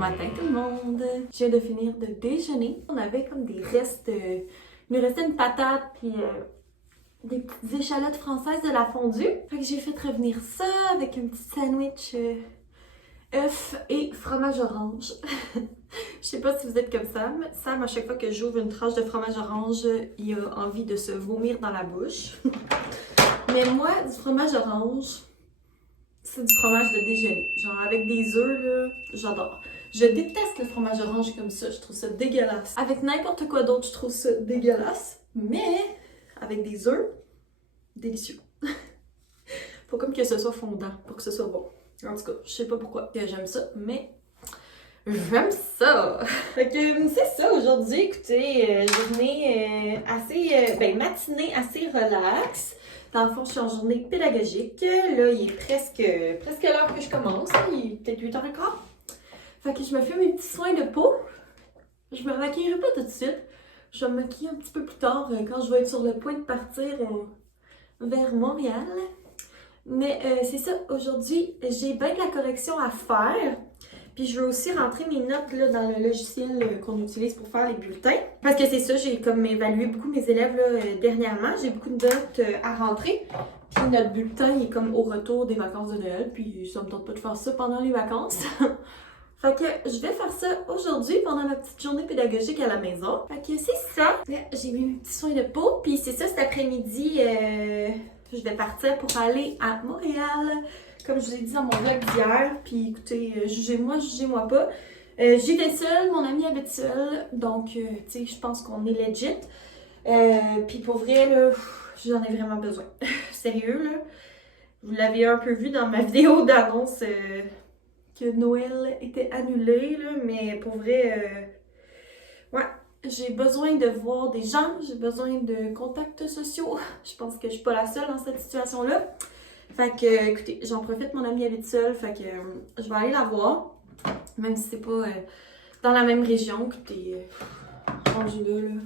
matin tout le monde! Je viens de finir de déjeuner. On avait comme des restes, il nous restait une patate puis des petites échalotes françaises de la fondue. Fait que j'ai fait revenir ça avec un petit sandwich œuf et fromage orange. Je sais pas si vous êtes comme Sam. Sam, à chaque fois que j'ouvre une tranche de fromage orange, il a envie de se vomir dans la bouche. Mais moi, du fromage orange, c'est du fromage de déjeuner. Genre avec des œufs, là, j'adore. Je déteste le fromage orange comme ça, je trouve ça dégueulasse. Avec n'importe quoi d'autre, je trouve ça dégueulasse. Mais avec des œufs, délicieux. Faut comme que ce soit fondant pour que ce soit bon. En tout cas, je sais pas pourquoi que j'aime ça, mais j'aime ça! Fait que c'est ça aujourd'hui, écoutez, journée matinée assez relax. Dans le fond, je suis en journée pédagogique. Là, il est presque l'heure que je commence. Il est peut-être 8h15. Fait que je me fais mes petits soins de peau. Je me maquillerai pas tout de suite. Je vais me maquiller un petit peu plus tard quand je vais être sur le point de partir vers Montréal. Mais c'est ça, aujourd'hui, j'ai bien de la correction à faire. Puis je veux aussi rentrer mes notes là, dans le logiciel qu'on utilise pour faire les bulletins. Parce que c'est ça, j'ai comme évalué beaucoup mes élèves là, dernièrement. J'ai beaucoup de notes à rentrer. Puis notre bulletin il est comme au retour des vacances de Noël. Puis ça me tente pas de faire ça pendant les vacances. Fait que je vais faire ça aujourd'hui pendant ma petite journée pédagogique à la maison. Fait que c'est ça. J'ai mis mes petits soins de peau. Puis c'est ça, cet après-midi, je vais partir pour aller à Montréal. Comme je vous ai dit dans mon vlog d'hier. Puis écoutez, jugez-moi pas. J'y vais seule, mon ami habite seule. Donc, tu sais, je pense qu'on est legit. Puis pour vrai, là, j'en ai vraiment besoin. Sérieux, là. Vous l'avez un peu vu dans ma vidéo d'annonce que Noël était annulé, là. Mais pour vrai, ouais. J'ai besoin de voir des gens, j'ai besoin de contacts sociaux. Je pense que je suis pas la seule dans cette situation-là. Fait que, écoutez, j'en profite, mon amie habite seule, fait que je vais aller la voir. Même si c'est pas dans la même région, écoutez, rendu là.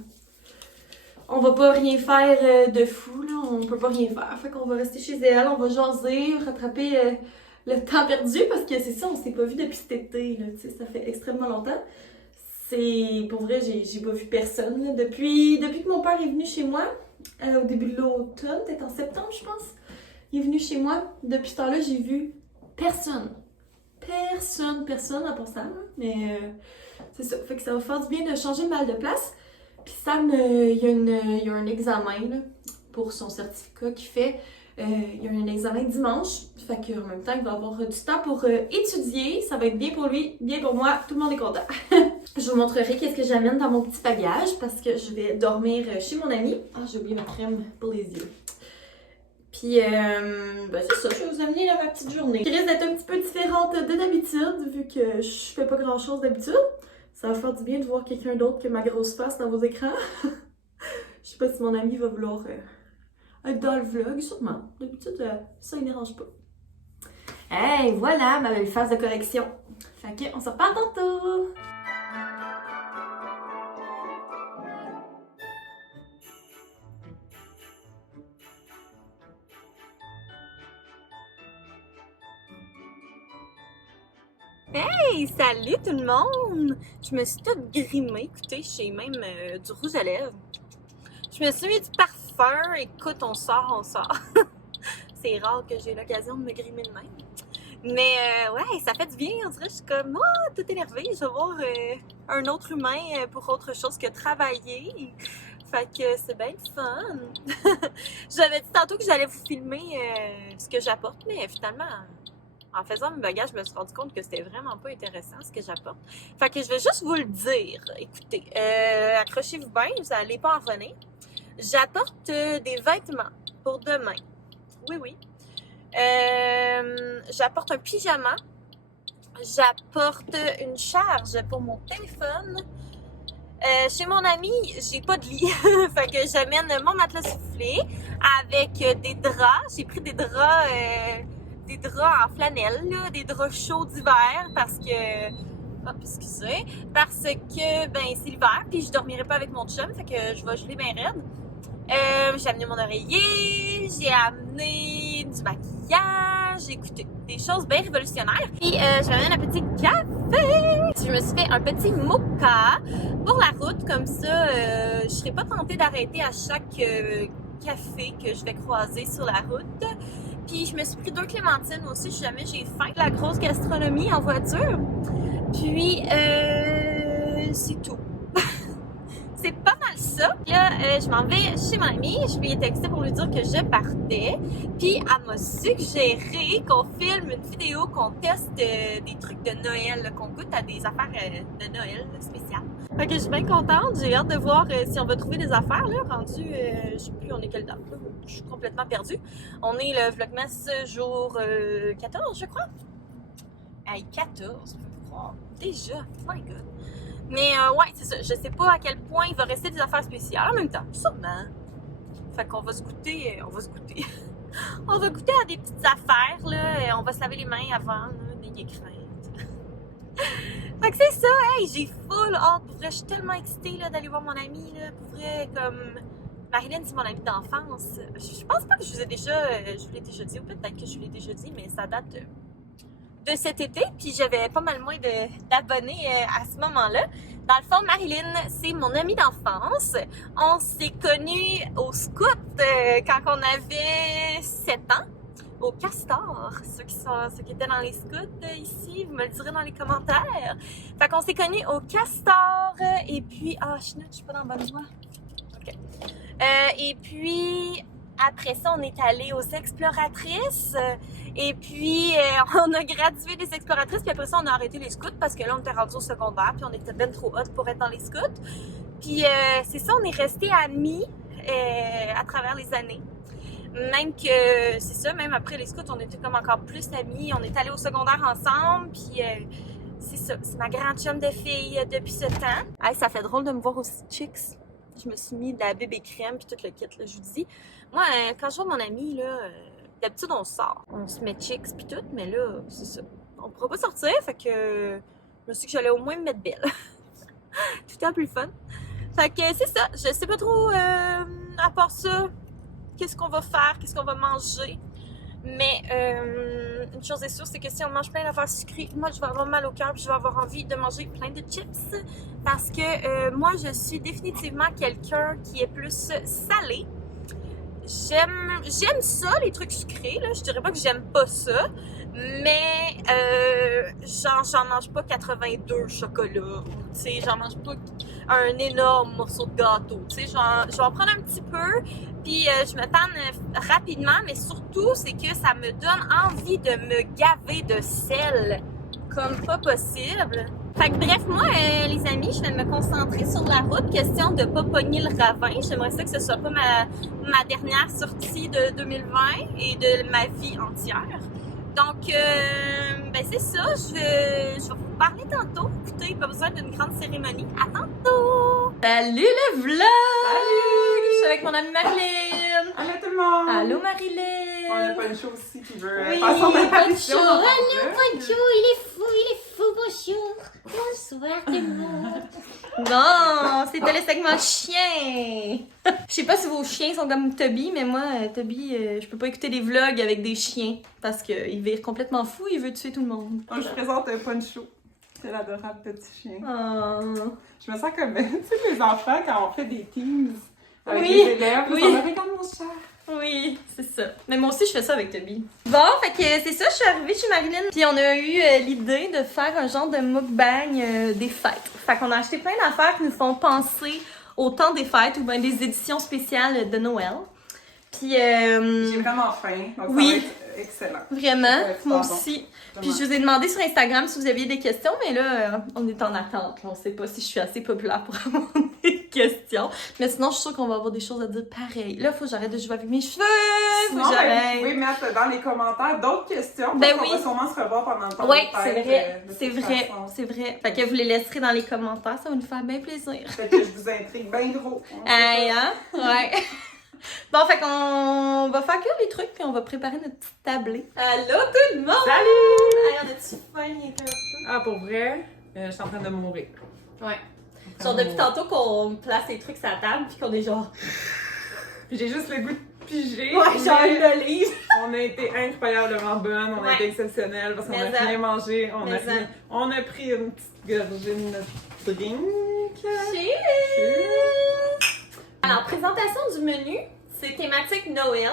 On va pas rien faire de fou, là, on peut pas rien faire. Fait qu'on va rester chez elle, on va jaser, rattraper le temps perdu, parce que c'est ça, on s'est pas vu depuis cet été, là, tu sais, ça fait extrêmement longtemps. C'est, pour vrai, j'ai pas vu personne, là. Depuis que mon père est venu chez moi, au début de l'automne, peut-être en septembre, je pense. Il est venu chez moi. Depuis ce temps-là, j'ai vu personne. Personne en passant. Mais c'est ça. Fait que ça va faire du bien de changer de mal de place. Puis Sam, il y a un examen là, pour son certificat qu'il fait. Il y a un examen dimanche. Fait qu'en même temps, il va avoir du temps pour étudier. Ça va être bien pour lui, bien pour moi. Tout le monde est content. Je vous montrerai qu'est-ce que j'amène dans mon petit bagage parce que je vais dormir chez mon ami. Ah, j'ai oublié ma crème pour les yeux. Puis, c'est ça, je vais vous amener à ma petite journée. Qui risque d'être un petit peu différente de d'habitude, vu que je fais pas grand-chose d'habitude. Ça va faire du bien de voir quelqu'un d'autre que ma grosse face dans vos écrans. Je sais pas si mon ami va vouloir être dans le vlog, sûrement. D'habitude, ça ne dérange pas. Hey, voilà ma belle face de correction. Fait que, on se reparle tantôt! Hey, salut tout le monde! Je me suis toute grimée, écoutez, j'ai même du rouge à lèvres. Je me suis mis du parfum, écoute, on sort. C'est rare que j'ai l'occasion de me grimer de même. Mais ouais, ça fait du bien, on dirait que je suis comme, toute énervée, je vais voir un autre humain pour autre chose que travailler. Fait que c'est bien le fun! J'avais dit tantôt que j'allais vous filmer ce que j'apporte, mais finalement... En faisant mes bagages, je me suis rendu compte que c'était vraiment pas intéressant ce que j'apporte. Fait que je vais juste vous le dire. Écoutez, accrochez-vous bien, vous n'allez pas en revenir. J'apporte des vêtements pour demain. Oui. J'apporte un pyjama. J'apporte une charge pour mon téléphone. Chez mon ami, j'ai pas de lit. Fait que j'amène mon matelas soufflé avec des draps. J'ai pris des draps en flanelle, là, des draps chauds d'hiver parce que... excusez. Parce que, c'est l'hiver, puis je dormirai pas avec mon chum, fait que je vais geler bien raide. J'ai amené mon oreiller, j'ai amené du maquillage, écoutez, des choses bien révolutionnaires. Puis j'amène un petit café. je me suis fait un petit mocha pour la route, comme ça je serai pas tentée d'arrêter à chaque café que je vais croiser sur la route. Puis je me suis pris 2 clémentines aussi si jamais j'ai faim. La grosse gastronomie en voiture. Puis c'est tout. C'est pas mal ça. Là, je m'en vais chez mon amie. Je lui ai texté pour lui dire que je partais. Puis elle m'a suggéré qu'on filme une vidéo, qu'on teste des trucs de Noël, là, qu'on goûte à des affaires de Noël spéciales. Fait que je suis bien contente. J'ai hâte de voir si on va trouver des affaires. Là, rendu, je sais plus on est quelle date. Là. Je suis complètement perdue. On est le Vlogmas jour 14, je crois. Hey, 14, je peux croire. Déjà, my god. Mais ouais, c'est ça. Je sais pas à quel point il va rester des affaires spéciales en même temps. Sûrement. Fait qu'on va se goûter. On va se goûter. On va goûter à des petites affaires, là. On va se laver les mains avant, là. N'ayez crainte. Fait que c'est ça. Hey, j'ai full hâte. Pour vrai, je suis tellement excitée, là, d'aller voir mon amie, là. Pour vrai, comme... Marilyn, c'est mon amie d'enfance. Je pense pas que je vous l'ai déjà dit, ou peut-être que je vous l'ai déjà dit, mais ça date de cet été, puis j'avais pas mal moins d'abonnés à ce moment-là. Dans le fond, Marilyn, c'est mon amie d'enfance. On s'est connus au scout quand on avait 7 ans, au Castor. Ceux qui étaient dans les scouts ici, vous me le direz dans les commentaires. Fait qu'on s'est connus au Castor, et puis... Ah, je suis pas dans la bonne voie. OK. Et puis... Après ça, on est allé aux exploratrices et puis on a gradué des exploratrices puis après ça, on a arrêté les scouts parce que là, on était rendu au secondaire puis on était ben trop hot pour être dans les scouts. Puis c'est ça, on est restés amis à travers les années. Même que, c'est ça, même après les scouts, on était comme encore plus amis. On est allés au secondaire ensemble puis c'est ça, c'est ma grande chum de fille depuis ce temps. Hey, ça fait drôle de me voir aussi chicks. Je me suis mis de la bébé crème puis tout le kit, là, je vous dis. Moi, quand je vois mon ami, là, d'habitude, on sort. On se met chicks puis tout, mais là, c'est ça. On pourra pas sortir, fait que je me suis dit que j'allais au moins me mettre belle. Tout est un peu le fun. Fait que c'est ça. Je sais pas trop, à part ça, qu'est-ce qu'on va faire, qu'est-ce qu'on va manger. Mais une chose est sûre, c'est que si on mange plein d'affaires sucrées, moi je vais avoir mal au cœur et je vais avoir envie de manger plein de chips. Parce que moi je suis définitivement quelqu'un qui est plus salé. J'aime ça, les trucs sucrés, là. Je dirais pas que j'aime pas ça. Mais j'en mange pas 82 chocolats. Tu sais, j'en mange pas un énorme morceau de gâteau. Tu sais, je vais en prendre un petit peu. Puis je me tanne rapidement, mais surtout, c'est que ça me donne envie de me gaver de sel comme pas possible. Fait que bref, moi, les amis, je vais me concentrer sur la route. Question de pas pogner le ravin. J'aimerais ça que ce soit pas ma dernière sortie de 2020 et de ma vie entière. Donc, ben c'est ça. Je vais vous parler tantôt. Écoutez, pas besoin d'une grande cérémonie. À tantôt! Salut le vlog! Salut! Je suis avec mon amie Marilyn. Allô tout le monde! Allô Marilyn! On a Poncho aussi qui veut Oui, faire son Poncho. apparition. Allô, Poncho, il est fou, bonjour! Bonsoir tout le monde! Bon, c'était le segment chien. Je sais pas si vos chiens sont comme Toby, mais moi, Toby, je peux pas écouter des vlogs avec des chiens parce qu'il vire complètement fou, il veut tuer tout le monde. Donc, je présente Poncho. C'est l'adorable petit chien. Oh. Je me sens comme, tu sais, les enfants quand on fait des teams avec Oui, les élèves. oui. On me regarde mon chat. Oui, c'est ça. Mais moi aussi, je fais ça avec Toby. Bon, fait que c'est ça, je suis arrivée chez Marilyn. Puis on a eu l'idée de faire un genre de mukbang des fêtes. Fait qu'on a acheté plein d'affaires qui nous font penser au temps des fêtes ou bien des éditions spéciales de Noël. Puis J'ai vraiment faim, donc oui. ça va être excellent. Vraiment, moi Pardon. aussi. Puis je vous ai demandé sur Instagram si vous aviez des questions, mais là, on est en attente. On sait pas si je suis assez populaire pour avoir des questions. Mais sinon, je suis sûre qu'on va avoir des choses à dire pareil. Là, faut que j'arrête de jouer avec mes cheveux! Faut Sinon, que ben, j'arrête! vous pouvez mettre dans les commentaires d'autres questions. Ben parce qu'on oui. va sûrement se revoir pendant le temps Oui, des c'est fêtes, vrai, de c'est toute vrai, façon. c'est vrai. Fait que vous les laisserez dans les commentaires, ça va nous faire bien plaisir. Fait que je vous intrigue bien gros. On sait Hey, pas. hein? Ouais. Bon, fait qu'on va faire cuire les trucs, puis on va préparer notre petite tablée. Allô tout le monde! Salut! Hey, on a-tu faim un peu? Ah, pour vrai, je suis en train de mourir. Ouais. Genre depuis tantôt qu'on place les trucs sur la table, puis qu'on est genre... J'ai juste le goût pigés. Ouais, genre mais une olive. on a été incroyablement bonnes, on a Ouais. été exceptionnelles parce qu'on Mais n'a rien mangé, Mais on a pris une petite gorgée de notre drink. Cheers! Alors, présentation du menu, c'est thématique Noël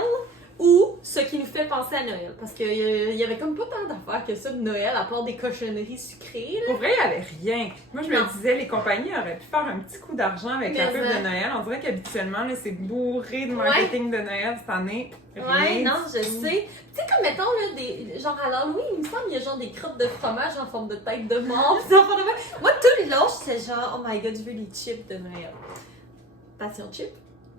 ou ce qui nous fait penser à Noël. Parce qu'il y avait comme pas tant d'affaires que ça de Noël, à part des cochonneries sucrées. Là. Pour vrai, il n'y avait rien. Moi, je Non. me disais, les compagnies auraient pu faire un petit coup d'argent avec la Mais pub ça. de Noël. On dirait qu'habituellement, là, c'est bourré de marketing de Noël cette année. Ouais, Rien non, du je tout. sais. Tu sais, comme mettons, là, genre à l'Halloween, il me semble qu'il y a genre des crottes de fromage en forme de tête de mort. pis des affaires de même. Moi, tout le long, j'étais genre, oh my god, je veux des chips de Noël. Passion chip?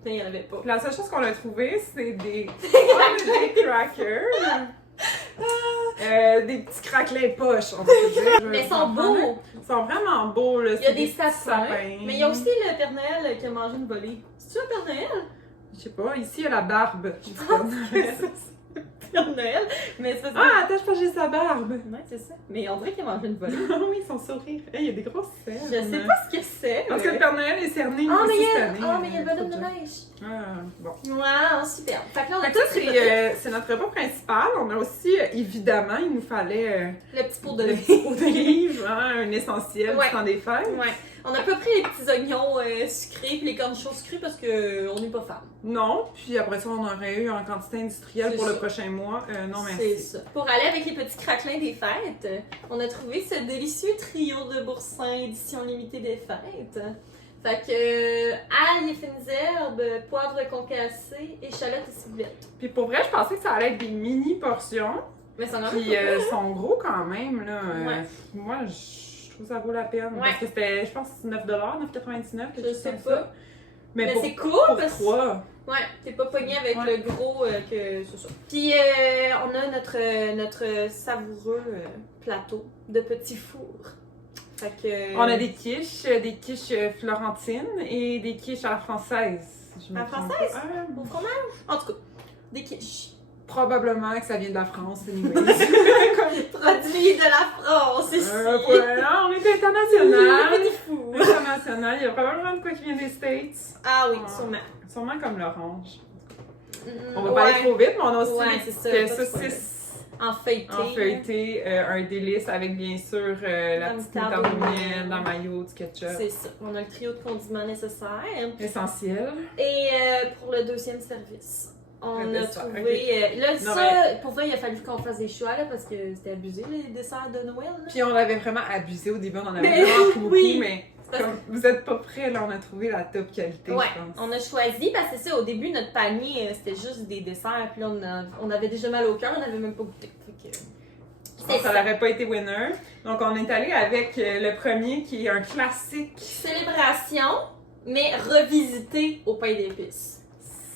Mais il n'y en avait pas. La seule chose qu'on a trouvé, c'est des holiday crackers. Des petits craquelins poches, on va se dire. Mais ils sont beaux! Ils sont vraiment beaux, là. Il y a C'est des petits sapins, sapins. mais il y a aussi le Père Noël qui a mangé une volée. C'est-tu le Père Noël? Je sais pas, ici, il y a la barbe. Je pense que c'est Père Noël, mais c'est pas ça. Ah, attends, je pense que j'ai sa barbe. Ouais, c'est ça. Mais on dirait qu'il a mangé une volée. Ah oui, son sourire. Hey, il y a des grosses cernes. Je sais pas ce que c'est. Parce que le Père Noël est cerné Ah, mais aussi il y cette a, année. ah, mais il y a le bonhomme de neige. Ah, bon. Wow, super. Fait que là, on a Fait que ça, tous les c'est notre repas principal. On a aussi, évidemment, il nous fallait le petit pot de le petit pot d'olive, hein, un essentiel Ouais. du temps des fêtes. Ouais. On n'a pas pris les petits oignons sucrés puis les cornichons sucrés parce qu'on n'est pas fan. Non, puis après ça, on aurait eu en quantité industrielle C'est pour ça. le prochain mois. Non, C'est merci. ça. Pour aller avec les petits craquelins des fêtes, on a trouvé ce délicieux trio de boursins édition limitée des fêtes. Fait que ail et fines herbes, poivre concassé, échalotes et ciboulette. Puis pour vrai, je pensais que ça allait être des mini portions. Mais ça en a Puis ils sont gros quand même, là. Ouais. Moi, je trouve que ça vaut la peine. Ouais. Parce que c'était, je pense, 9$, 9,99$. quelque Je chose sais comme pas. ça. Mais Mais pour, c'est cool pour parce que 3. ouais, t'es pas pogné avec Ouais. le gros que c'est ça. Puis on a notre savoureux plateau de petits fours. Fait que On a des quiches florentines et des quiches à la française. Je me À la trompe française? pas. Ah, au fromage. En tout cas, des quiches. probablement que ça vient de la France, anyways. Produits de la France ici. Voilà, on est international. Petit four. International, il y a probablement de quoi qui vient des States. Ah oui, Ouais. sûrement. Sûrement comme l'orange. On va Ouais. pas aller trop vite, mais on a aussi Ouais, des c'est petites ça, pas de saucisses En feuilleté. en feuilleté, un délice avec bien sûr la La petite moutarde moutarde au au miel. miel, la mayo, du ketchup. C'est ça. On a le trio de condiments nécessaires. Essentiel. Et pour le deuxième service, on Le a dessert, trouvé. Là, Non, ça, pour vrai, il a fallu qu'on fasse des choix là, parce que c'était abusé, les desserts de Noël. Là. Puis on avait vraiment abusé au début, on en avait Mais vraiment beaucoup, oui. mais Parce comme vous êtes pas prêts, là, on a trouvé la top qualité, Ouais, je pense. on a choisi parce que c'est ça, au début, notre panier, c'était juste des desserts, puis là, on avait déjà mal au cœur, on n'avait même pas goûté. Fait que, Je pense que ça n'aurait pas été winner. Donc on est allé avec le premier qui est un classique. Célébration, mais revisité au pain d'épices.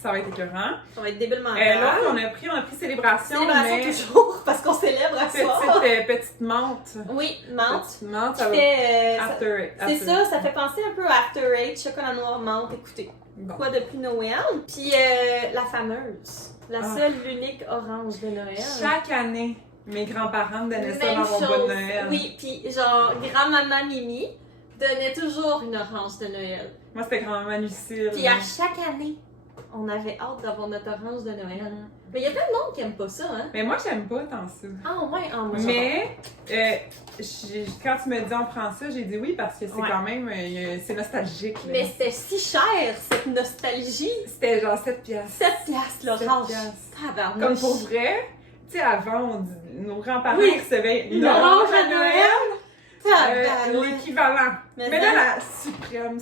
Ça va être écœurant. Ça va être débilement L'autre qu'on a pris célébration, Célébration mais toujours, parce qu'on célèbre à soir. petite menthe. Oui, menthe. Petite menthe, Qui ça va. fait, After. c'est ça, ça fait penser un peu à After Eight, chocolat noir, menthe, écoutez. Bon. Quoi depuis Noël? Puis la fameuse, la Ah. seule, l'unique orange de Noël. Chaque année, mes grands-parents me donnaient ça Même dans mon chose. bon de Noël. Oui, puis genre, grand-maman Mimi donnait toujours une orange de Noël. Moi, c'était grand-maman Lucille. Puis à chaque année, on avait hâte d'avoir notre orange de Noël. Mais il y a plein de monde qui aime pas ça, hein? Mais moi, j'aime pas tant ça. Ah ouais, ah, moi, Mais quand tu me dis on prend ça, j'ai dit oui parce que c'est Ouais. quand même, c'est nostalgique. Là. Mais c'était si cher, cette nostalgie. C'était genre 7 piastres. 7 piastres l'orange. 7 piastres. Tabarnouche. Comme pour vrai, tu sais, avant, nos grands-parents Oui. recevaient Une orange à Noël. Tabarnouche. L'équivalent. Mais Mais ça- là, la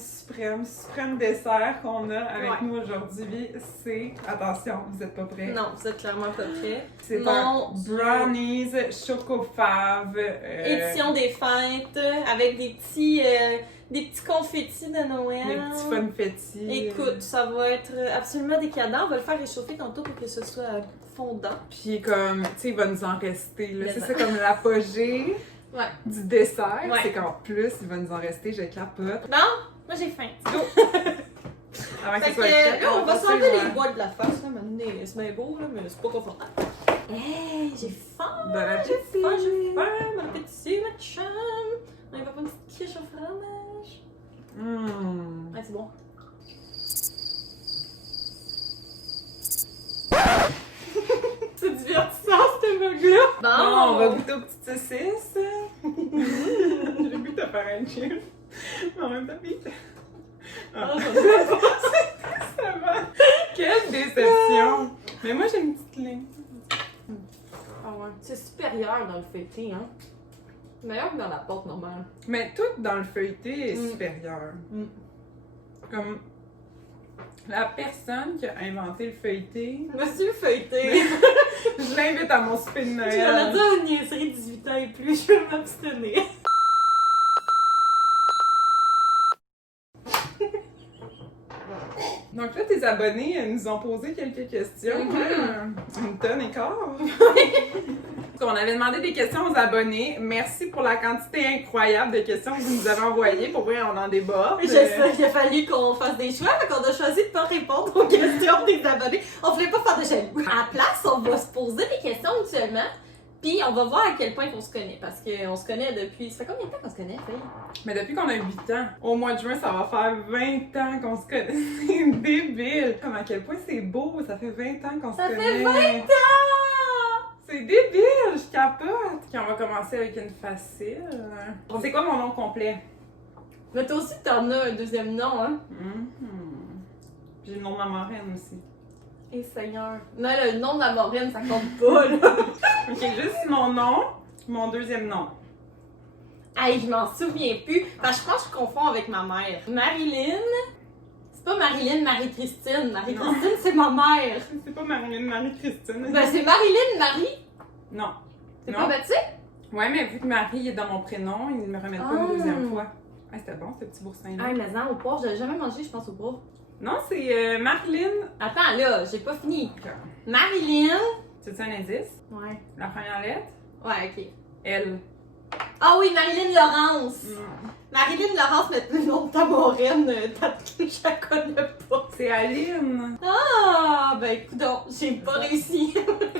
suprême dessert qu'on a avec Ouais. nous aujourd'hui, c'est, attention, vous êtes pas prêts, Non, vous êtes clairement pas prêts. c'est Mon un Dieu. brownies chocofave. Édition des fêtes avec des petits confettis de Noël. Les petits funfettis. Écoute, ça va être absolument décadent. On va le faire réchauffer tantôt pour que ce soit fondant. Puis comme, tu sais, il va nous en rester. Là. Mais C'est ça- ça comme l'apogée Ouais. du dessert. Ouais. C'est qu'en plus, il va nous en rester, je capote. Bon, moi j'ai faim. Avant Fait que ce soit prêt, que là, on va passer, s'enlever ouais. les bois de la face. Là, maintenant, c'est bien beau, là, mais c'est pas confortable. Hey, j'ai faim! Bon appétit. J'ai faim! Bon appétit, ma chum! On y va pas une petite quiche au fromage? Mmh. Ouais, c'est bon. va goûter aux petites saucisses. J'ai le goût de te faire un chill. Mais en même temps, vite. Ah, j'en ai pas. Ça va. Quelle déception. Mais moi, j'ai une petite ligne. Ah ouais. C'est supérieur dans le feuilleté, hein. Meilleur que dans la pâte normale. Mais tout dans le feuilleté est Mm. supérieur. Mm. Comme la personne qui a inventé le feuilleté, Monsieur feuilleté! je l'invite à mon souper de Tu vas Noël. dire une niaiserie 18 ans et plus, je vais m'abstenir. Donc là, tes abonnés nous ont posé quelques questions. Une tonne et quart. On avait demandé des questions aux abonnés. Merci pour la quantité incroyable de questions que vous nous avez envoyées. Pour vrai, on en déborde. Je sais, il a fallu qu'on fasse des choix, fait qu'on a choisi de pas répondre aux questions des abonnés. On voulait pas faire de jaloux. À la place, on va se poser des questions mutuellement, puis on va voir à quel point on se connaît, parce qu'on se connaît depuis... Ça fait combien de temps qu'on se connaît, Faye? Mais depuis qu'on a 8 ans, au mois de juin, ça va faire 20 ans qu'on se connaît. C'est débile. Comme à quel point c'est beau. Ça fait 20 ans qu'on se Ça connaît. fait 20 ans! C'est débile, je capote! Puis on va commencer avec une facile. C'est quoi mon nom complet? Mais toi aussi, t'en as un deuxième nom, hein? J'ai le nom de ma marraine aussi. Et Seigneur. Non, le nom de la Maureen, ça compte pas, là. Ok, juste mon nom, mon deuxième nom. Hey, je m'en souviens plus. Parce que je pense que je confonds avec ma mère. Marilyn. C'est pas Marilyn, Marie-Christine. Marie-Christine, c'est ma mère. C'est pas Marilyn Marie-Christine. Ben, c'est Marilyn, Marie. Non. C'est Non. pas baptisé? Ouais, mais vu que Marie est dans mon prénom, ils me remettent pas une deuxième fois. Ah, c'était bon, ce petit boursin-là. Ah, mais non, au porc, je l'ai jamais mangé, je pense, au porc. Non, c'est Marilyn. Attends, là, j'ai pas fini. Ok. Marilyn. C'est un indice? Ouais. La première lettre? Ouais, ok. L. Ah oui, Marilyn Laurence. Mm. Marilyn Laurence, mais le nom de ta moraine, je la connais pas. C'est Aline. Ah, ben écoute, j'ai pas réussi.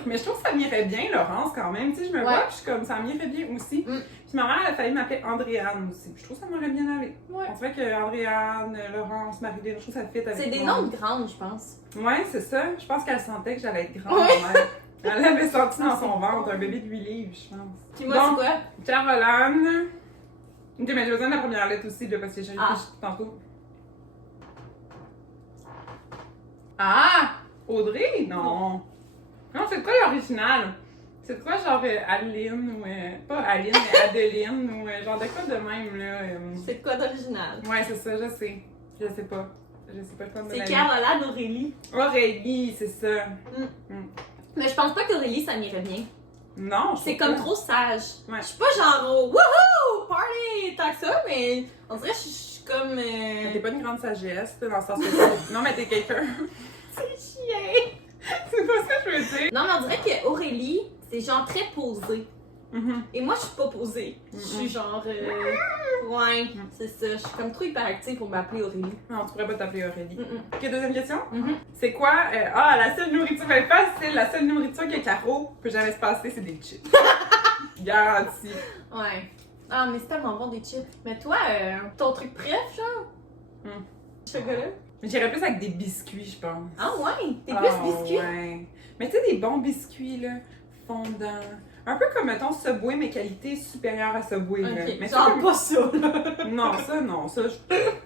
Mais je trouve que ça m'irait bien, Laurence, quand même. Tu sais, je me Ouais. vois, puis je suis comme, ça m'irait bien aussi. Mm. Puis ma mère, elle a failli m'appeler Andréane aussi. Puis je trouve que ça m'aurait bien allé. Ouais. On dirait que Andréane, Laurence, Marilyn, je trouve que ça fit avec C'est des moi. noms de grandes, je pense. Ouais, c'est ça. Je pense qu'elle sentait que j'allais être grande. Ouais. ma mère. Elle avait senti dans son ventre un bébé de 8 livres, je pense. Puis moi, Bon. c'est quoi? Caroline. Ok, mais j'ai besoin de la première lettre aussi, là, parce que j'ai réfléchi tantôt. Ah! Audrey? Non. Non, c'est quoi l'original? C'est quoi, genre Aline ou. Pas Aline, mais Adeline ou genre de quoi de même, là? C'est quoi d'original? Ouais, c'est ça, je sais. Je sais pas. Je sais pas quoi de C'est la Caroline Aurélie. Aurélie, c'est ça. Mais je pense pas qu'Aurélie, ça m'irait bien. Non, je C'est trouve comme pas. trop sage. Ouais. Je suis pas genre au wouhou, party, tant que ça, mais on dirait que je suis comme. Mais t'es pas une grande sagesse, là, dans le sens que. Non, mais t'es quelqu'un. C'est chien. C'est pas ça que je veux dire. Non, mais on dirait que Aurélie, c'est genre très posé. Mhm. Et moi, je suis pas posée. Je suis genre. Ouais, c'est ça. Je suis comme trop hyperactive pour m'appeler Aurélie. Non, tu pourrais pas t'appeler Aurélie. Mm-mm. Ok, deuxième question. Mhm. C'est quoi? La seule nourriture, ben facile, la seule nourriture que Caro peut jamais se passer, c'est des chips. Garanti. Ouais. Ah, mais c'est tellement bon des chips. Mais toi, ton truc préf, genre? Chocolat? J'irais plus avec des biscuits, je pense. Ah ouais? T'es Ah, plus biscuit? Ouais. Mais tu sais, des bons biscuits, là, fondants. Un peu comme, mettons, Subway, mais qualité supérieure à Subway, là. Ok, Mais genre ça, pas ça, là. non, ça,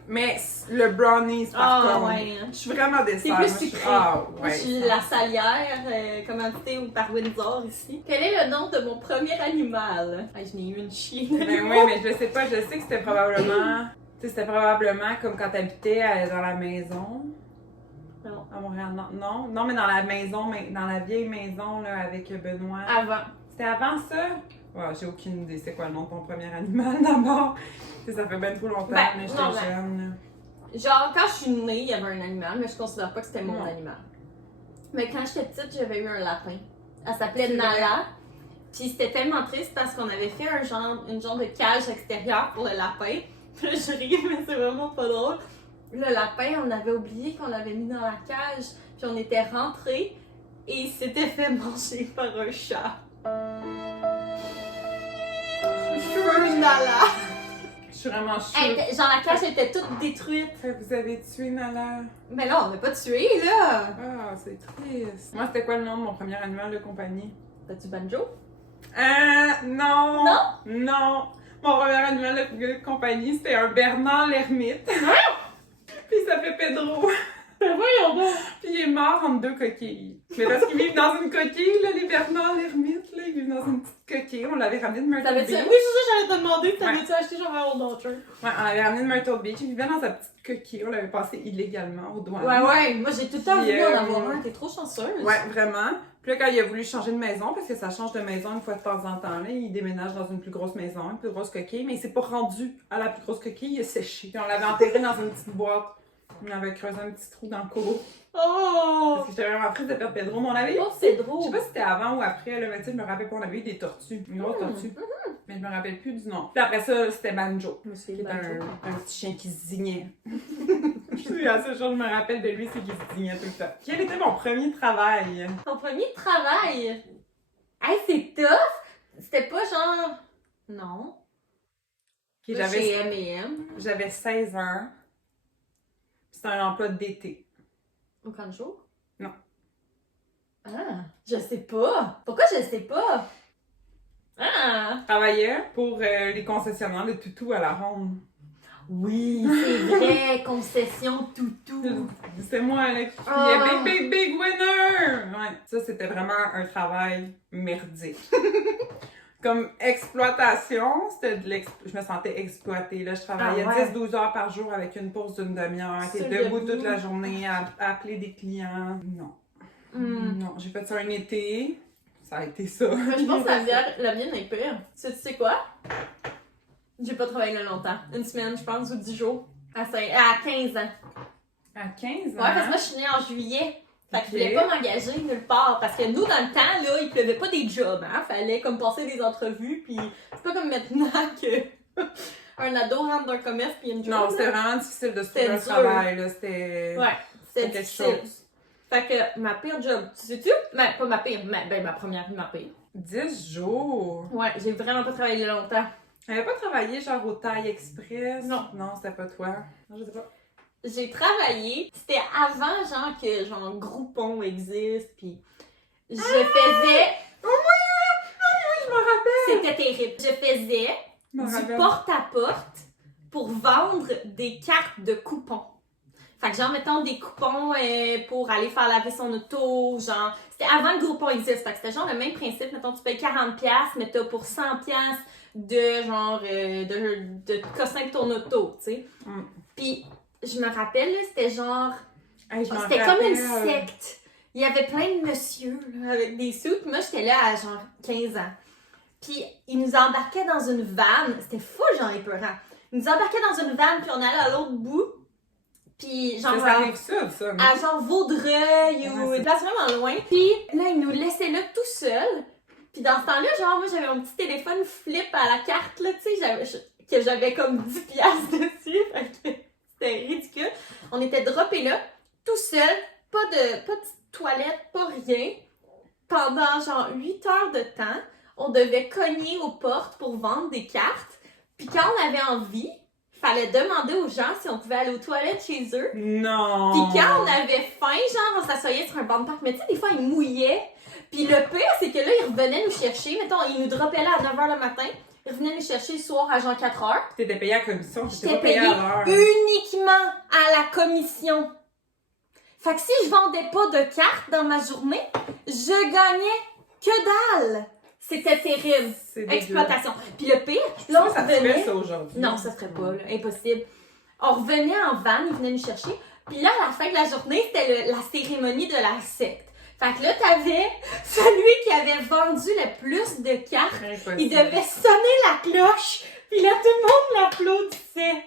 Mais le brownies, par Ah contre. ouais. Je suis vraiment dessert. C'est plus moi, je suis- sucré. Ah, Moi, ouais. je suis la salière, commanditée par Windsor ici. Quel est le nom de mon premier animal? Ah, je n'ai eu une chienne. Ben oui, mais je sais pas, je sais que c'était probablement. Tu sais, c'était probablement comme quand t'habitais dans la maison. Non. À Montréal, non, mais dans la maison, dans la vieille maison, là, avec Benoît. Avant. C'était avant ça? Ouais, j'ai aucune idée. C'est quoi le nom de ton premier animal d'abord? Tu sais, ça fait bien trop longtemps, Ben, mais j'étais non, jeune. Genre, quand je suis née, il y avait un animal, mais je considère pas que c'était mon Non. animal. Mais quand j'étais petite, j'avais eu un lapin. Elle s'appelait C'est Nala. Puis c'était tellement triste parce qu'on avait fait une genre de cage extérieure pour le lapin. Puis là, je riais, mais c'est vraiment pas drôle. Le lapin, on avait oublié qu'on l'avait mis dans la cage. Puis on était rentrés et il s'était fait manger par un chat. Nala! Je suis vraiment Elle chaude. était- genre la cage était toute détruite. Vous avez tué Nala. Mais là, on n'a pas tué, là! Ah, c'est triste. Moi, c'était quoi le nom de mon premier animal de compagnie? T'as-tu banjo? Non. Non? Non. Mon premier animal de compagnie, c'était un Bernard l'ermite. Puis il s'appelait Pedro. Ben voyons donc! Puis il est mort entre deux coquilles. Mais parce qu'ils vivent dans une coquille, là, les Bernard l'ermite, là, ils vivent dans une petite coquille. On l'avait ramené de Myrtle T'avais-tu... Beach. Oui, c'est ça, j'allais te demander, t'avais-tu acheté genre un Old Orchard? Ouais, on l'avait ramené de Myrtle Beach. Il vivait dans sa petite coquille. On l'avait passé illégalement aux douanes. Ouais, moi j'ai tout le temps Puis, voulu en avoir un, t'es trop chanceuse. Ouais, vraiment. Puis là, quand il a voulu changer de maison, parce que ça change de maison une fois de temps en temps, là, il déménage dans une plus grosse maison, une plus grosse coquille, mais il s'est pas rendu à la plus grosse coquille, il a séché. Puis on l'avait enterré dans une petite boîte. On avait creusé un petit trou dans le cours. Oh! Parce que j'étais vraiment triste de perdre Pedro. Mais on avait eu. Oh, c'est Je drôle. sais pas si c'était avant ou après, là, mais tu sais, je me rappelle pas, on avait eu des tortues. Une grosse tortue. Mais je me rappelle plus du nom. Puis après ça, c'était Banjo. Qui est un petit chien qui se zignait. La seule chose que je me rappelle de lui, c'est qu'il se zignait tout le temps. Quel était mon premier travail? Ton premier travail? Hey, c'est tough! C'était pas genre... Non. Okay, Pas chez M&M. j'avais 16 ans. C'était un emploi d'été. Au camp de jour? Non. Ah, je sais pas. Pourquoi je sais pas? Ah! Je travaillais pour les concessionnaires de toutous à la ronde. Oui, c'est vrai, concession toutou. C'est moi là, qui Ah. criais big winner! Ouais, ça c'était vraiment un travail merdique. Comme exploitation, c'était je me sentais exploitée. Là. Je travaillais 10-12 heures par jour avec une pause d'une demi-heure. J'étais debout toute la journée à appeler des clients. Non. Non, j'ai fait ça un été. Ça a été ça. Je pense que la mienne est pire. Tu sais quoi? J'ai pas travaillé là longtemps. Une semaine, je pense, ou 10 jours. À 15 ans. À 15 ans? Ouais, parce que moi, je suis née en juillet. Fait que je Ok. voulais pas m'engager nulle part. Parce que nous, dans le temps, là, il pleuvait pas des jobs, hein. Fallait comme passer des entrevues, puis c'est pas comme maintenant que un ado rentre dans un commerce puis il y a une job. Non, là. c'était vraiment difficile de se trouver C'était un dur. travail. Là. C'était Ouais, c'était quelque difficile. chose. Fait que ma pire job, tu sais-tu? Ben, pas ma pire, mais ma première vie, ma pire. 10 jours. Ouais, j'ai vraiment pas travaillé là longtemps. T'avais pas travaillé genre au Taille Express? Non. Non, c'était pas toi. Non, je sais pas. J'ai travaillé, c'était avant genre que genre Groupon existe, puis je faisais... Je me rappelle! C'était terrible. Je faisais Je me du rappelle. porte-à-porte pour vendre des cartes de coupons. Fait que genre, mettons des coupons pour aller faire laver son auto, genre... C'était avant que Groupon existe, fait que c'était genre le même principe. Mettons, tu payes 40$, mais t'as pour 100$ de genre de cossin de ton auto, tu sais. Puis, je me rappelle, là, c'était genre... Hey, je m'en C'était comme une rappelle. secte. Il y avait plein de messieurs là, avec des suits. Moi, j'étais là à genre 15 ans. Puis, ils nous embarquaient dans une vanne. C'était fou, genre épeurant. Ils nous embarquaient dans une vanne, puis on allait à l'autre bout. Puis, genre, Ça arrive ça, non? à genre Vaudreuil ou une place vraiment loin. Puis, là, ils nous laissaient là tout seuls. Puis, dans ce temps-là, genre, moi, j'avais mon petit téléphone flip à la carte, là, tu sais, que j'avais comme 10$ dessus. Fait que c'était ridicule. On était droppés là, tout seuls, pas de toilette, pas rien. Pendant genre 8 heures de temps, on devait cogner aux portes pour vendre des cartes. Puis quand on avait envie, fallait demander aux gens si on pouvait aller aux toilettes chez eux. Non! Puis quand on avait faim, genre on s'assoyait sur un banc de parc, mais tu sais, des fois ils mouillaient. Puis le pire, c'est que là, ils revenaient nous chercher. Mettons, ils nous droppaient là à 9h le matin. Ils revenaient nous chercher le soir à genre 4h. T'étais payé à commission, t'étais J'étais pas payé payée à l'heure. uniquement à la commission. Fait que si je vendais pas de cartes dans ma journée, je gagnais que dalle. C'était terrible. C'est dégueu. Exploitation. Puis le pire, Je là, sais on pas, ça se fait revenait... ça aujourd'hui. Non, ça se ferait pas, là. Impossible. On revenait en van, ils venaient nous chercher. Puis là, à la fin de la journée, c'était la cérémonie de la secte. Fait que là, t'avais celui qui avait vendu le plus de cartes. Impossible. Il devait sonner la cloche. Puis là, tout le monde l'applaudissait.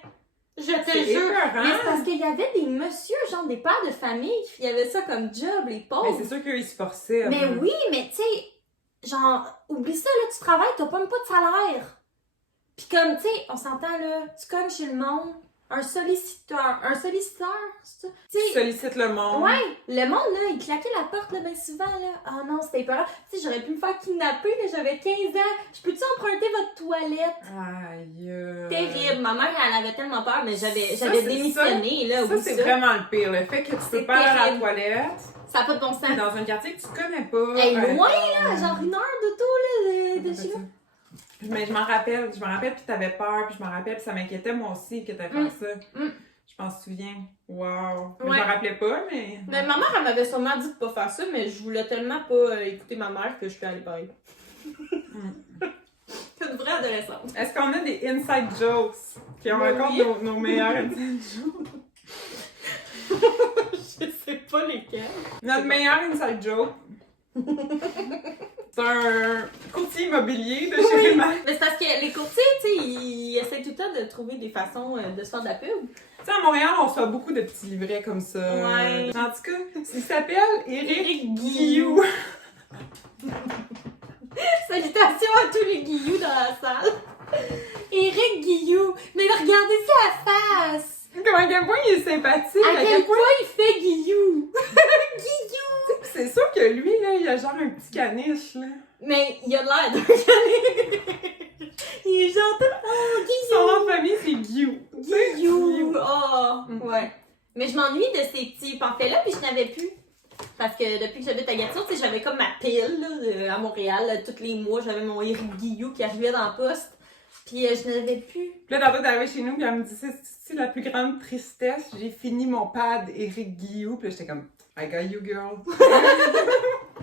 Je te C'est jure. épeurant. Mais c'est parce qu'il y avait des messieurs, genre des pères de famille, qui avaient ça comme job, les Mais pauvres. c'est sûr qu'ils se forçaient. Mais oui, mais tu sais, genre, oublie ça, là, tu travailles, t'as pas même pas de salaire. Pis comme, tu sais, on s'entend, là, tu cognes chez le monde, un solliciteur, c'est ça? Tu Tu sais, sollicites le monde. ouais, le monde, là, il claquait la porte, là, bien souvent, là. Ah non, c'était peur. Tu sais, j'aurais pu me faire kidnapper, là, j'avais 15 ans. Je peux-tu emprunter votre toilette? Aïe. Terrible. Ma mère, elle avait tellement peur, mais j'avais Ça, démissionné, là, Ça, oublie c'est ça. vraiment le pire. Le fait que tu peux C'est pas aller à la terrible. toilette Ça n'a pas de bon sens. dans un quartier que tu connais pas. Hey, loin, là, genre 1 heure d'auto, là, de chez nous? Mais je m'en rappelle, puis t'avais peur, puis je m'en rappelle, puis ça m'inquiétait moi aussi que t'avais fait ça. Je m'en souviens. Wow. Je m'en rappelais pas, mais... Mais ma mère, elle m'avait sûrement dit de pas faire ça, mais je voulais tellement pas écouter ma mère que je suis allée pareil. C'est une vraie adolescente. Est-ce qu'on a des inside jokes qui ont encore nos meilleurs inside jokes? Je sais pas lesquels. Notre meilleur inside joke, c'est un courtier immobilier de chez les mères. Mais c'est parce que les courtiers, tu sais, ils essaient tout le temps de trouver des façons de se faire de la pub. Tu sais, à Montréal, on reçoit beaucoup de petits livrets comme ça. Ouais. En tout cas, il s'appelle Éric Guilloux. Salutations à tous les Guilloux dans la salle. Éric Guilloux. Mais regardez sa face. Comment à quel point il est sympathique. À quel point il fait Guilloux. Guilloux. C'est sûr que lui, là, il a genre un petit caniche, là. Mais il a l'air d'un caniche. Il est genre oh, Guilloux. Son nom de famille, c'est Guillou. Guilloux. Oh, ouais. Mais je m'ennuie de ces petits pamphlets-là, puis je n'avais plus. Parce que depuis que j'habite à Gatineau, tu sais, j'avais comme ma pile là, à Montréal. Là, tous les mois, j'avais mon Éric Guilloux qui arrivait dans la poste. Puis je n'avais plus. Puis là, tantôt, t'es arrivé chez nous, puis elle me dit, c'est la plus grande tristesse. J'ai fini mon pad Éric Guilloux. Puis là, j'étais comme, I got you, girl.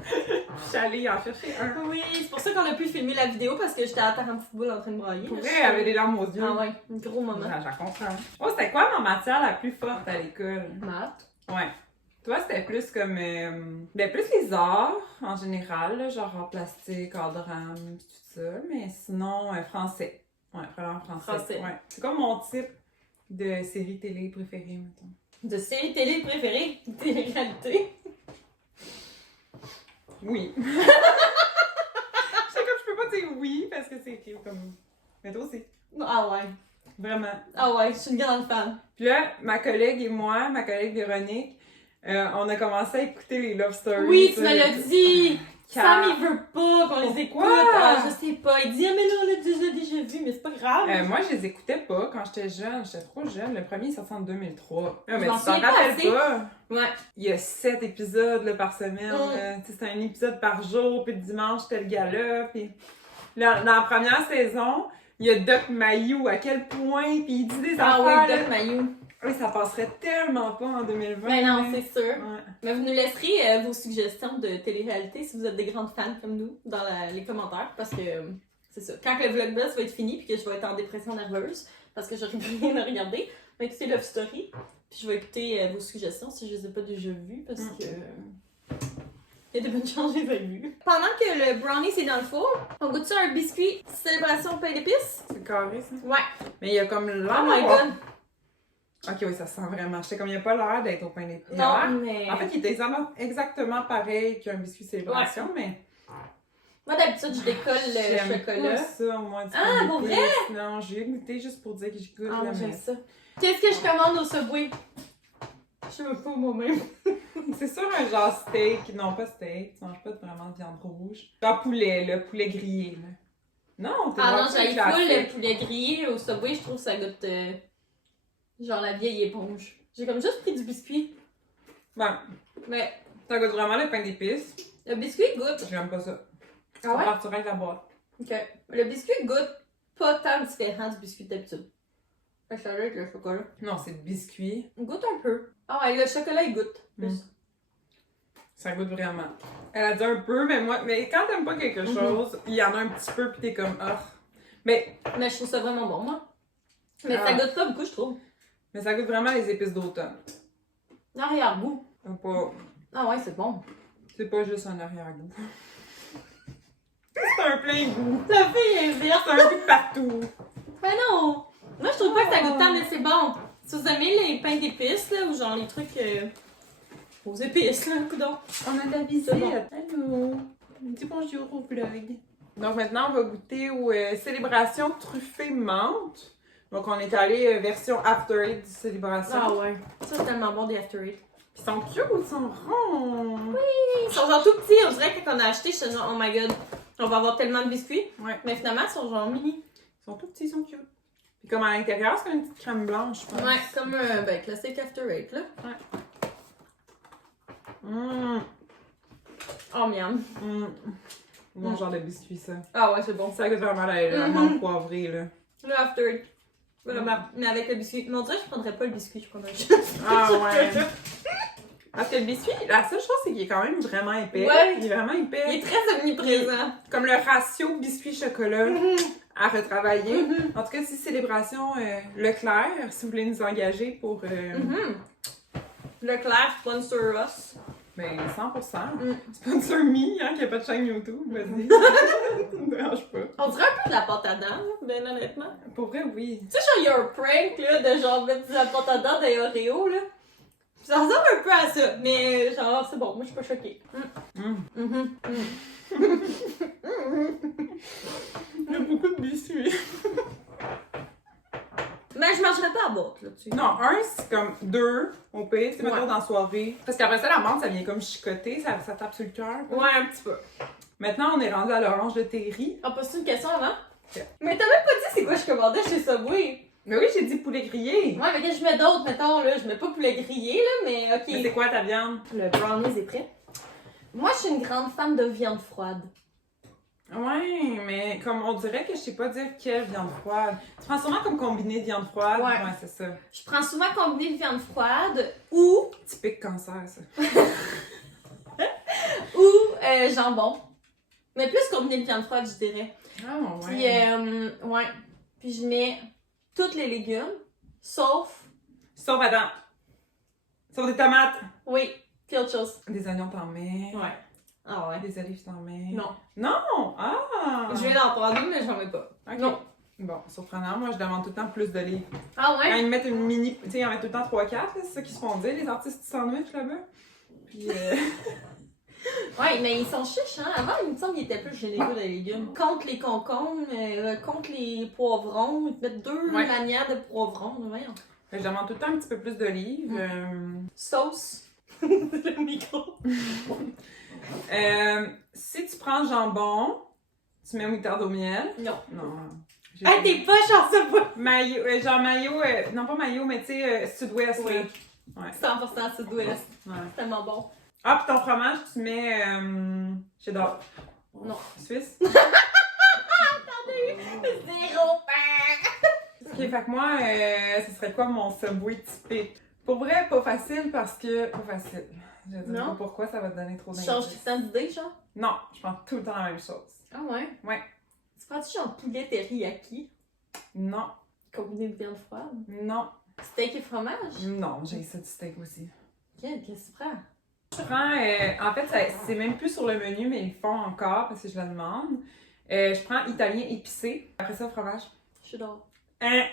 Je suis allée en chercher un. Oui, c'est pour ça qu'on a pu filmer la vidéo parce que j'étais à terrain de football en train de brailler. Pour vrai, elle avait des larmes aux yeux. Ah ouais, un gros moment. J'en comprends. Oh, c'était quoi ma matière la plus forte à l'école? Maths. Ouais. Toi, c'était plus comme. Ben, plus les arts en général, là, genre art plastique, art drame, pis tout ça. Mais sinon, français. Ouais, vraiment français. Ouais. C'est comme mon type de série télé préférée, mettons. De série télé préférée? Télé-réalité? Oui. Je sais comme je peux pas dire oui parce que c'est comme. Mais toi aussi. Ah ouais. Vraiment. Ah ouais, je suis une grande fan. Puis là, ma collègue et moi, ma collègue Véronique, on a commencé à écouter les Love Stories. Oui, tu me l'as dit! Car... Sam, il veut pas qu'on les écoute. Ah, je sais pas. Il dit, ah, mais là, on l'a déjà vu, mais c'est pas grave. Moi, je les écoutais pas quand j'étais jeune. J'étais trop jeune. Le premier est sorti en 2003. Je mais m'en tu t'en souviens pas rappelles assez. pas? Ouais. Il y a 7 épisodes là, par semaine. C'était un épisode par jour. Puis le dimanche, c'était le gala. Puis là, dans la première saison, il y a Doc Mayou. À quel point? Puis il dit des affaires. Ah oui, là. Doc Mayou. Oui, ça passerait tellement pas en 2020. Mais non, c'est sûr. Ouais. Mais vous nous laisserez vos suggestions de télé-réalité si vous êtes des grandes fans comme nous dans les commentaires parce que c'est ça. Quand le vlogmas va être fini puis que je vais être en dépression nerveuse parce que j'aurais rien à regarder, je vais écouter Love Story puis je vais écouter vos suggestions si je les ai pas déjà vues parce que il y a des bonnes chances que je les ai vues. Pendant que le brownie c'est dans le four, on goûte ça un biscuit célébration pain d'épices. C'est carré, ça? Ouais. Mais il y a comme l'air. Oh my god. Ok, oui, ça sent vraiment. J'étais comme, il n'y a pas l'air d'être au pain d'épices. Non, mais... En fait, il était exactement pareil qu'un biscuit célébration, mais... Moi, d'habitude, je décolle le chocolat. Pas ça, moi, du Ah, pain pour d'épices. vrai? Non, j'ai goûté juste pour dire que je goûte. Ah, là, j'aime mais... ça. Qu'est-ce que je commande au Subway? Je sais pas moi-même. C'est sûr un genre steak. Non, pas steak. Tu manges pas vraiment de viande rouge. Genre poulet, là. Poulet grillé, là. Non, t'es Ah non, pas j'aille classique. full le poulet grillé au Subway. Je trouve que ça goûte genre la vieille éponge. J'ai comme juste pris du biscuit. Bon, Mais ça goûte vraiment le pain d'épices. le biscuit goûte. J'aime pas ça. Ah ouais? Ça partirait avec la boîte. Ok. Le biscuit goûte pas tant différent du biscuit d'habitude. Fait que ça avec le chocolat. Non, c'est le biscuit. Il goûte un peu. Ah ouais, le chocolat il goûte. Plus. Ça goûte vraiment. Elle a dit un peu, mais quand t'aimes pas quelque chose, il y en a un petit peu pis t'es comme, ah. Mais Mais je trouve ça vraiment bon, moi. Mais ça goûte pas beaucoup, je trouve. ça goûte vraiment les épices d'automne. L'arrière-goût. Ah ouais, c'est bon. C'est pas juste un arrière-goût. C'est un plein goût. La fille est verte. C'est un goût de partout. Mais non! Moi, je trouve pas que ça goûte tant, mais c'est bon. Si vous aimez les pains d'épices, là, ou genre les trucs aux épices, là, coudonc. On a de la visite. Bon. Allô. Dis bonjour au vlog. Donc maintenant, on va goûter aux célébrations truffées menthe. Donc on est allé version After Eight du célébration. Ah ouais. Ça, c'est tellement bon des After Eight. Ils sont cute, ils sont ronds. Ils sont genre tout petits. On dirait que quand on a acheté, j'étais genre, oh my god, on va avoir tellement de biscuits. Ouais. Mais finalement, ils sont genre mini. Ils sont tout petits, ils sont cute. Puis comme à l'intérieur, c'est comme une petite crème blanche, je pense. Ouais, comme ben, classique After Eight, là. Mmh. Oh, miam. Mmh. Mon genre de biscuit, ça. Ah ouais, c'est bon. Ça goûte vraiment la menthe poivrée, là. Le after. Vraiment. Mais avec le biscuit. Mais on dirait que je prendrais pas le biscuit, je prendrais Ah ouais. Parce que le biscuit, la seule chose, c'est qu'il est quand même vraiment épais. Ouais. Il est vraiment épais. Il est très omniprésent. Comme le ratio biscuit-chocolat à retravailler. En tout cas, si Célébration Leclerc, si vous voulez nous engager pour... Leclerc, sponsor us. Ben, 100%. Sponsor me, hein, qui a pas de chaîne YouTube, vas-y. Ça me dérange pas. On dirait un peu de la pâte à dents, ben honnêtement. Pour vrai, oui. Tu sais, genre, il y a un prank, là, de genre mettre de la pâte à dents dans les Oreos, là. Ça ressemble un peu à ça, mais genre, c'est bon, moi, je suis pas choquée. Il y a beaucoup de biscuits. Mais je mangerais pas à boîte, là-dessus. Non, un, c'est comme deux, au pire, c'est mettons dans la soirée. Parce qu'après ça, la menthe, ça vient comme chicoter, ça tape sur le cœur. Ouais, un petit peu. Maintenant, on est rendu à l'orange de Terry. On pose une question avant? Ok. Mais t'as même pas dit c'est quoi je commandais chez Subway. Mais oui, j'ai dit poulet grillé. Ouais, mais qu'est-ce que je mets d'autre, mettons, là? Je mets pas poulet grillé, là, mais ok. Mais c'est quoi ta viande? Le brownies est prêt. Moi, je suis une grande fan de viande froide. Ouais, mais comme on dirait que je sais pas dire quelle viande froide. Tu prends sûrement comme combiné de viande froide. Ouais. Ouais, c'est ça. Je prends souvent combiné de viande froide ou Typique cancer, ça. jambon. Mais plus combiné de viande froide, je dirais. Ah, Puis, ouais. Puis je mets tous les légumes, sauf, Sauf, attends. Sauf des tomates. oui, puis autre chose. Des oignons, t'en mets. Ouais. Ah ouais. Des olives, t'en mets. Non. Non! Ah! Je viens d'en prendre une, mais j'en mets pas. Ok. Non. Bon, surprenant. Moi, je demande tout le temps plus d'olives. Ah Quand ouais? ils mettent une mini... Tu sais, ils en mettent tout le temps 3-4, c'est ça qu'ils se font dire, les artistes du sandwich, là-bas. Puis, Ouais, mais ils sont chiches, hein? Avant, il me semble qu'ils étaient plus généreux les légumes. Contre les concombres, contre les poivrons, ils te mettent 2 Ouais. manières de poivrons, voyons. je demande tout le temps un petit peu plus d'olives. Sauce. Le micro. Si tu prends jambon, tu mets moutarde au miel. Non. Non. j'ai- Ah, t'es pas chanceux pas! Mayo, genre mayo, non pas mayo, mais tu sais, sud-ouest. Oui. là. Ouais. 100% sud-ouest. Ouais. C'est tellement bon. Ah, puis ton fromage, tu mets cheddar. Non. Suisse. Zéro Ok, fait que moi, ce serait quoi mon Subway typique? Pour vrai, pas facile parce que... Pas facile. Je vais dire Non? pas pourquoi, ça va te donner trop Tu d'indices. changes tout le temps d'idée, genre? Non, je prends tout le temps la même chose. Ah ouais? Ouais. Tu prends-tu genre poulet teriyaki? Non, Combiné de viande froide? non, Steak et fromage? non, j'ai ça du steak aussi. Qu'est-ce que tu prends? Je prends, en fait, c'est même plus sur le menu, mais ils le font encore parce que je la demande. Je prends italien épicé. Après ça, fromage. Cheddar. Hein,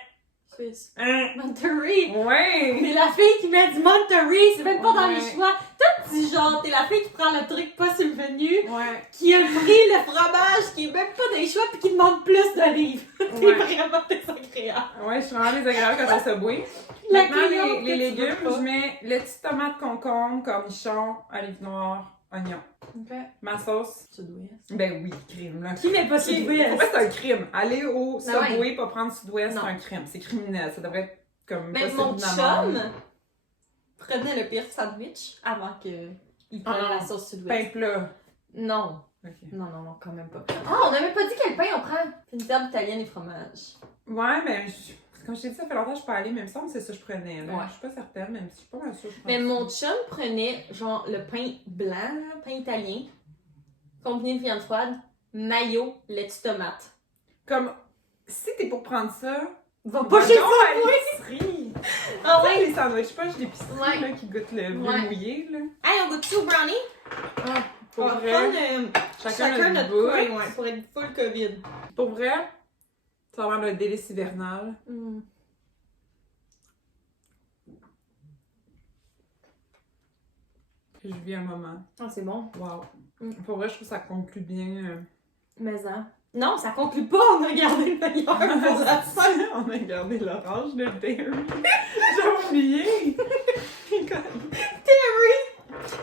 Suisse. hein. Monterey! Ouais! T'es la fille qui met du Monterey, c'est même pas dans les Ouais. choix. Toi, tu genre, t'es la fille qui prend le truc pas sur le menu, Ouais. qui a pris le fromage, qui est même pas dans les choix, puis qui demande plus d'olives. T'es Ouais. vraiment désagréable. Ouais, je suis vraiment désagréable quand on Subway. La Maintenant, cliente les que tu légumes, veux pas. je mets lettuce, tomate, concombre, cornichon, olive noire, oignon. Ok. Ma sauce, Sud-ouest. ben oui, crime. Là. Qui met pas Pour sud-ouest? vrai, c'est un crime. Aller au Ah ouais. Subway, pas prendre Sud-Ouest, Non. c'est un crime. C'est criminel. Ça devrait être comme Mais possible mon d'amende. chum prenait le pire sandwich avant qu'il prenne Ah. la sauce Pain sud-ouest. plat. Non. Ok. Non, quand même pas. Ah, on n'a même pas dit quel pain on prend. C'est une table italienne et fromage. Ouais, mais comme je t'ai dit, ça fait longtemps que je suis pas allée, mais il me semble que c'est ça que je prenais. Là. Ouais. Je suis pas certaine, mais je suis pas mal sûre. que je Mais prends mon ça. chum prenait genre le pain blanc, là, pain italien, combiné de viande froide, mayo, laitue tomate. Comme, si t'es pour prendre ça, Va va pas chez donc à l'épicerie. Ah Tu sais, ouais? les sandwichs poches d'épicerie Ouais. là, qui goûtent le bleu Ouais. mouillé. Là. Hey, on goûte tout au brownie? Ah, pour On va vrai, prendre chacun notre bout. coin, ouais, pour être full COVID. Pour vrai, ça va avoir le délice hivernal. Mm. Je vis un moment. Ah, c'est bon. Wow. Mm. Pour vrai, je trouve que ça conclut bien. Mais ça. Non, ça conclut pas, on a gardé le meilleur pour la fin. On a gardé l'orange de Dairy. J'ai oublié. Terry!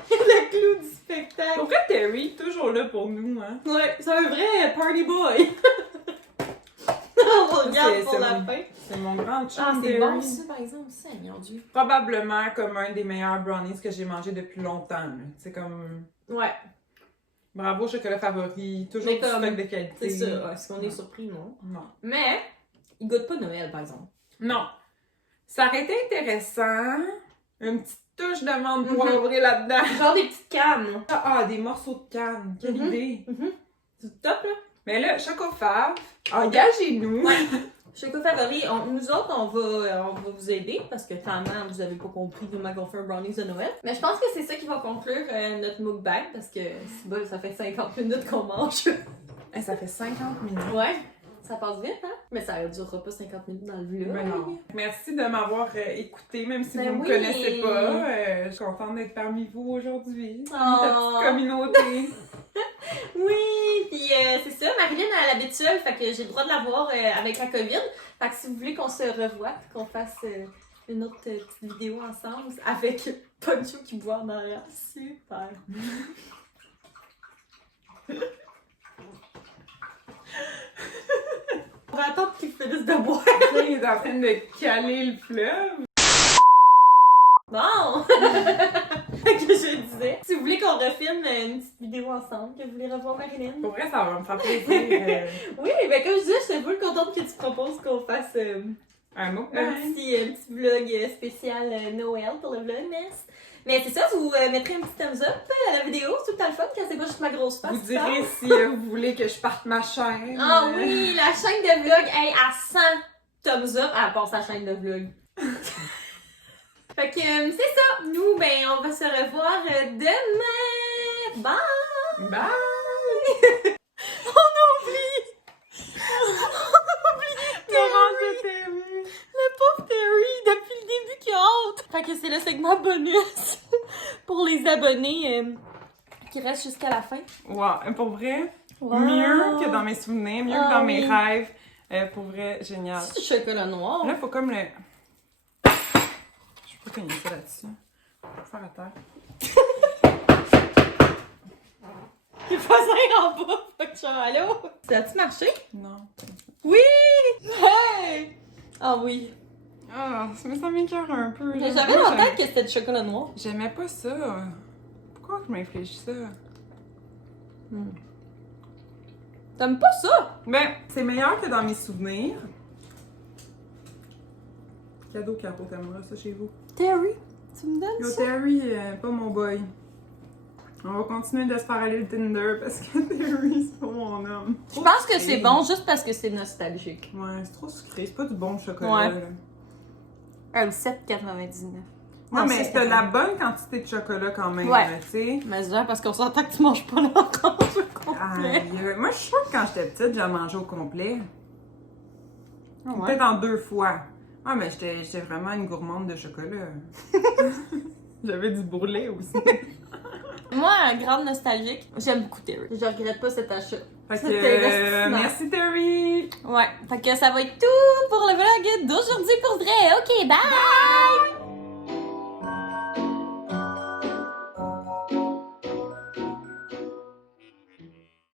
Le clou du spectacle. Pour vrai, Terry, toujours là pour nous. Hein. Ouais, c'est un vrai party boy. On le garde C'est- pour c'est la mon- fin. C'est mon grand chum. Ah, c'est Terry. bon ça, par exemple, Seigneur Dieu. Probablement comme un des meilleurs brownies que j'ai mangé depuis longtemps. là. C'est comme. Ouais. Bravo, chocolat favori. Toujours Mais du comme- stock de qualité. C'est ça. Est-ce qu'on est surpris, non? Non. Mais, il goûte pas Noël, par exemple. Non. Ça aurait été intéressant. Une petite touche de menthe Mhm. poivrée là-dedans. Genre des petites cannes. Ah, des morceaux de canne. Quelle Mhm. idée. C'est top, là. Mais là, Chocofave, engagez-nous. Ouais. Choco favori, nous autres, on va vous aider parce que clairement, vous avez pas compris comment on fait un brownies de Noël. Mais je pense que c'est ça qui va conclure notre mukbang parce que c'est bon, ça fait 50 minutes qu'on mange. Ça fait 50 minutes. Ouais. Ça passe vite, hein? Mais ça durera pas 50 minutes dans le vlog. Ben non. Merci de m'avoir écouté, même si Ben vous ne me oui. connaissez pas. Je suis contente d'être parmi vous aujourd'hui. Oh. Ta petite communauté. Oui, puis c'est ça, Marilyn, elle habite seule, fait que j'ai le droit de la voir avec la COVID. Fait que si vous voulez qu'on se revoie, qu'on fasse une autre petite vidéo ensemble avec Poncho qui boit en arrière, super. On va attendre qu'il finisse de boire. Là, il est en train de caler le fleuve. Bon! que je disais. Si vous voulez qu'on refilme une petite vidéo ensemble, que vous voulez revoir Marilyn. Pour vrai, ça va me faire plaisir. Oui, mais comme je disais, je suis full contente que tu proposes qu'on fasse Un mot. un petit vlog spécial Noël pour le vlogmas. Mais c'est ça, vous mettrez un petit thumbs up à la vidéo, c'est tout le temps le fun quand c'est pas juste ma grosse face. Vous qui direz parle. si vous voulez que je parte ma chaîne. Ah oui, la chaîne de vlog, hey, à 100 thumbs up, elle passe sa chaîne de vlog. Fait que c'est ça, nous, ben, on va se revoir demain. Bye! Bye! Terry! Le pauvre Terry, depuis le début qu'il a hâte! Fait que c'est le segment bonus pour les abonnés qui restent jusqu'à la fin. Wow, pour vrai, Wow. mieux que dans mes souvenirs, mieux que dans mes oui. rêves. Pour vrai, génial. C'est du chocolat noir. Là, faut comme le... Je peux pas tenir ça là-dessus. Faut faire à terre. Il faut ça en bas. Fait que je suis allô? Ça a-tu marché? Non. Oui! Hey! Ah oui. Ah, ça m'écoeure un peu. Mais j'avais en tête que c'était du chocolat noir. J'aimais pas ça. Pourquoi je m'inflige ça? T'aimes pas ça? Ben, c'est meilleur que dans mes souvenirs. Cadeau, Caro, t'aimeras ça chez vous. Terry, tu me donnes Yo, ça? Terry, pas mon boy. On va continuer de se faire aller le Tinder parce que Terry, c'est pas mon homme. Je pense que c'est bon juste parce que c'est nostalgique. Ouais, c'est trop sucré. C'est pas du bon chocolat. Ouais. Là. Ah, 7,99. Non, mais c'est de la bonne quantité de chocolat quand même, Ouais. là, tu sais. Mais c'est parce qu'on s'entend que tu manges pas l'orange au complet. Aïe, moi, je suis sûre que quand j'étais petite, j'en mangeais au complet. Ouais. Peut-être en 2 fois. Ah, mais j'étais vraiment une gourmande de chocolat. J'avais du bourrelet aussi. Moi, grande nostalgique, j'aime beaucoup Terry. Je regrette pas cet achat. Fait que, Cet investissement. merci Terry! Ouais, fait que ça va être tout pour le vlog d'aujourd'hui pour vrai. Ok, bye!